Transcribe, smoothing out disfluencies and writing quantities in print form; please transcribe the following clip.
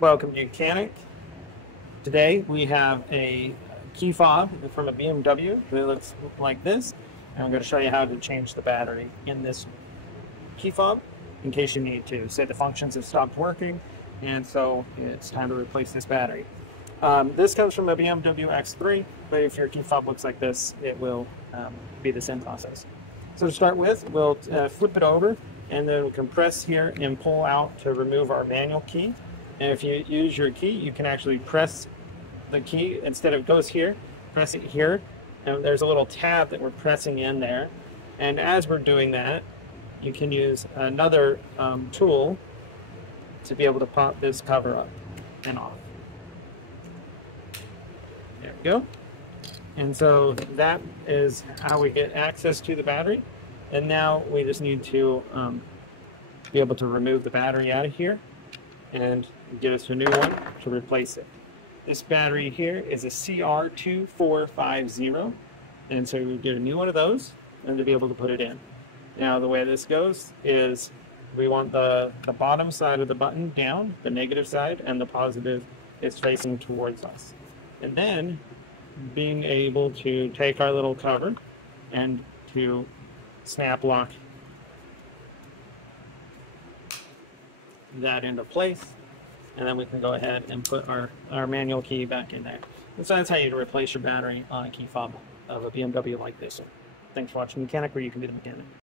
Welcome to Mechanic. Today we have a key fob from a BMW that looks like this, and I'm going to show you how to change the battery in this key fob in case you need to. Say the functions have stopped working, and so it's time to replace this battery. This comes from a BMW X3, but if your key fob looks like this, it will be the same process. So to start with, we'll flip it over, and then we can press here and pull out to remove our manual key. And if you use your key, you can actually press the key instead of it goes here, press it here, and there's a little tab that we're pressing in there. And as we're doing that, you can use another tool to be able to pop this cover up and off. There we go. And so that is how we get access to the battery. And now we just need to be able to remove the battery out of here and get us a new one to replace it. This battery here is a CR2450, and so we get a new one of those and to be able to put it in. Now the way this goes is we want the bottom side of the button down, the negative side, and the positive is facing towards us. And then being able to take our little cover and to snap lock that into place, and then we can go ahead and put our manual key back in there. And so that's how you replace your battery on a key fob of a BMW like this. Thanks for watching Mechanic, where you can be the mechanic.